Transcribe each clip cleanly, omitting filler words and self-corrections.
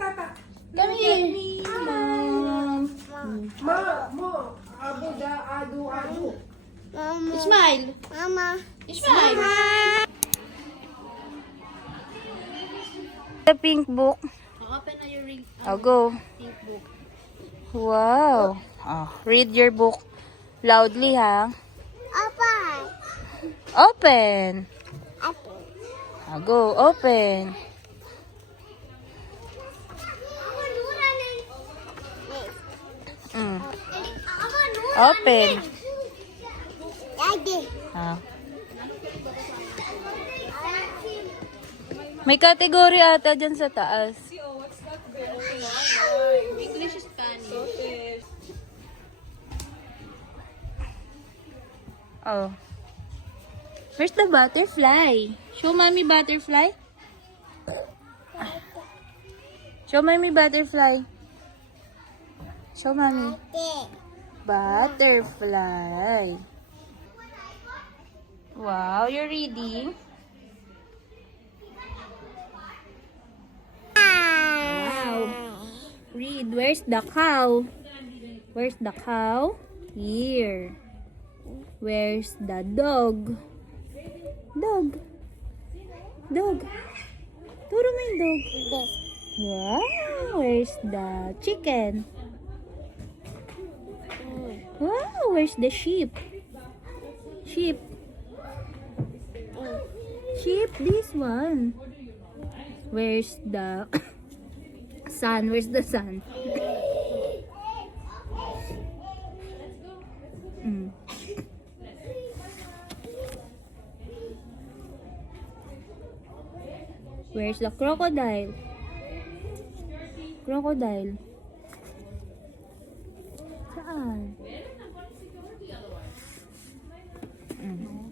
tata. Come here. Mom. Adu. Smile. Mama. Smile. The pink book. Open na your ring. Oh, go. Pink book. Wow. Oh, read your book loudly, ha? Apa. Open. Apa. Oh, go. Open. Mm. Open. Daddy. Ah. May category ata dyan sa taas. English is Spanish. Oh. Where's the butterfly? Show mommy butterfly. Show mommy butterfly. Show mommy. Butterfly. Wow, you're reading. Wow. Read. Where's the cow? Where's the cow? Here. Where's the dog? Dog. Dog. Turo mo yung dog. Wow. Where's the chicken? Wow. Where's the sheep? Sheep. Sheep, this one. Where's the sun? Where's the sun? Mm. Where's the crocodile? Crocodile. Saan? Mm.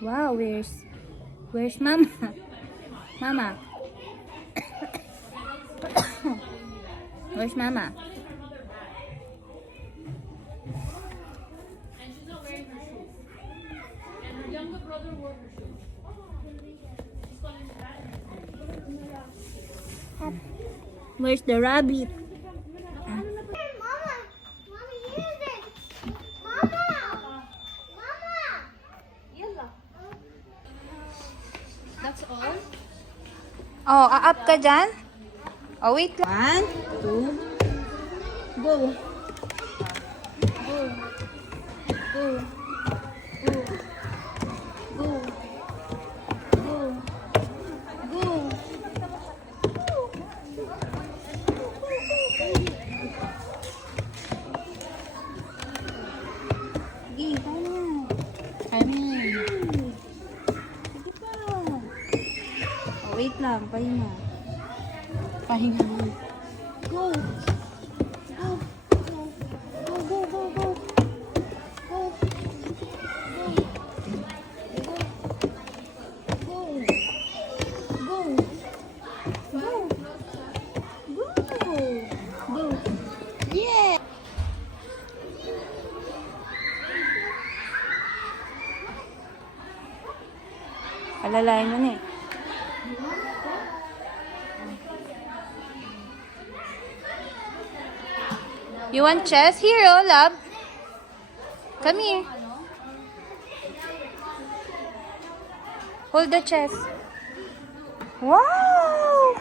Wow, where's mama? Mama. Where's mama? Where's the rabbit? Mama. Mommy, here's it. Mama. Mama. That's all? Oh, a-up ka dyan? Oh, wait lang. 1, 2, go. Go. Go. Go. Go. Go. Go. Sige, kaya na. Kaya na. Sige pa. Oh, wait lang. Pahinga. Pahinga. Go. Go. Go. Go, go, go, go. Go. Go. Go. Go. Go. Go. Go. Yeah. Alalayan mo na eh. You want chess? Here, oh, love. Come here. Hold the chess. Wow!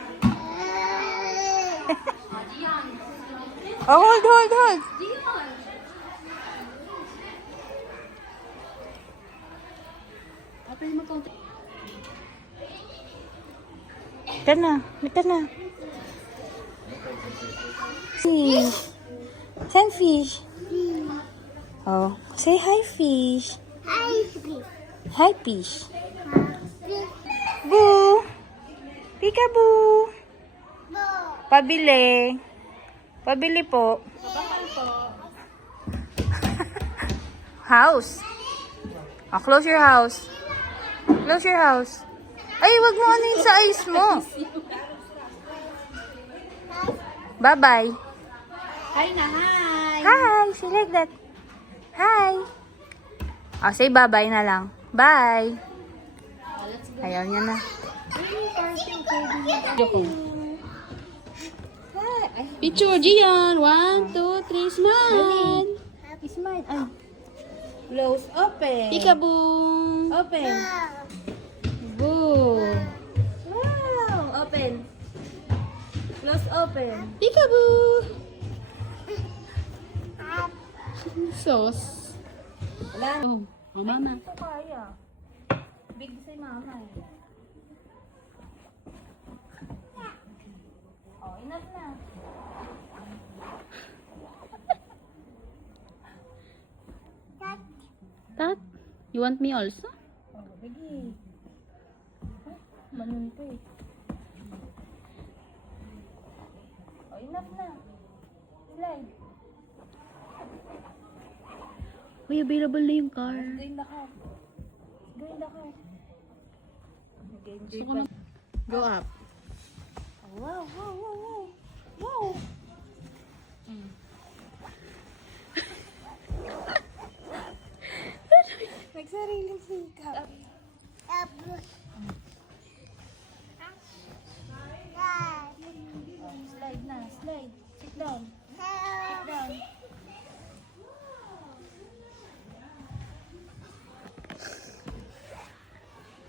Oh, hold. Open mo konti. Ito na. Fish. Send fish. Oh, say hi, fish. Hi, Steve. Hi, fish. Boo. Peekaboo. Bo. Pabili. Pabili po. House. Oh, close your house. Close your house. Ay, wag mo ano yun sa eyes mo. Bye-bye. Hi na, hi! Hi. Say like that. Hi. Oh, say bye-bye na lang. Bye! Ayaw niya na. Picture, Gian. 1, 2, 3, smile. Smile. Ay. Close. Open. Peekaboo. Open. Boo. Wow. Open. Close open. Peekaboo. Sauce. Wala. Oh, mama. Ito kaya. Big si mama eh. Oh, enough na. Tat, you want me also? Oh, lagi. Manon to eh. Oh, enough na. Slide. Uy, available na yung car. Gawin lahat. Gawin lahat. Gusto ko na. Go up. Wow, wow, wow, wow. Wow. Nagsariling sikap. Slide na, slide. Sit down. Sit down.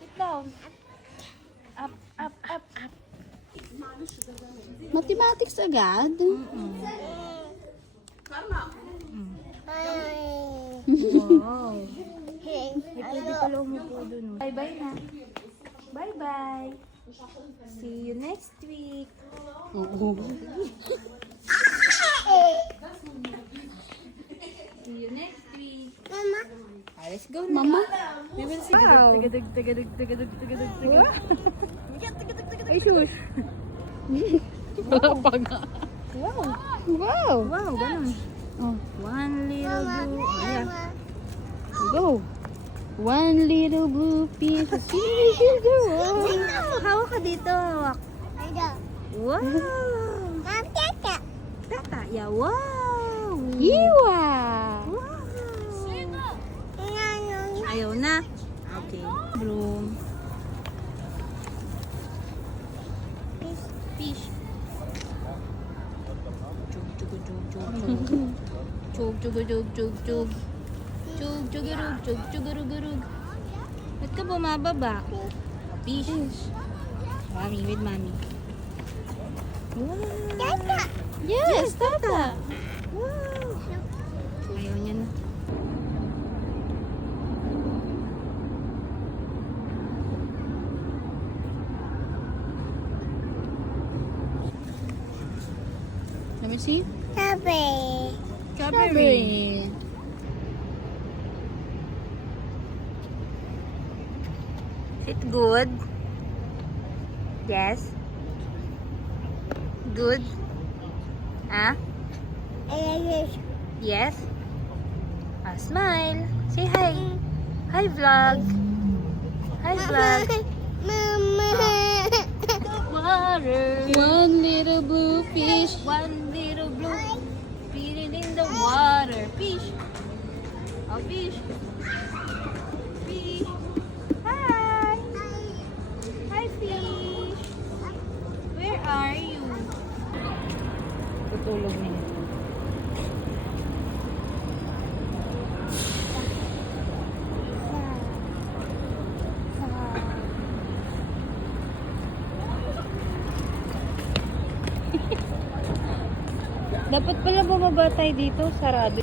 Sit down. Up, up, up, up. Mathematics agad? Wow. Ay, pwede pala umupo dun. Bye-bye na. Bye-bye. See you next week. Oo. See you next week. Mama. Let's go na. Mama? We will see. Wow. Tagadug, tagadug, tagadug, tagadug, tagadug. Ay, shush. Wala pa nga. Wow. Wow. Wow, ganun. Oh. One little blue. Ayan. Go. One little blue piece of sugar. Hawak ka dito. Hawak. Wow. Mom, tata. Tata. Yeah, wow. Iwa. Wow. Nano. Ayaw na. Okay. Broom. Fish. Chug, chug, chug, chug, chug. Chug, chug, chug, chug, chug. Chug, chugurug, chug, chugurugurug. Ba't ka bumababa? Fish. Mommy, with mommy. Wow. Tata. Yes, tata. Wow. Ayaw niya na. Let me see. Strawberry. Strawberry. Is it good? Yes. Good. Ah? Yes. Smile. Say hi. Hi, vlog. Hi, vlog. Mama. Water. One little blue fish. One little blue. Feeding in the water. Fish. Oh, fish. Fish. Hi. Hi, fish. Where are you? Tutulog na yun. Dapat pala bumaba tayo dito, sarado.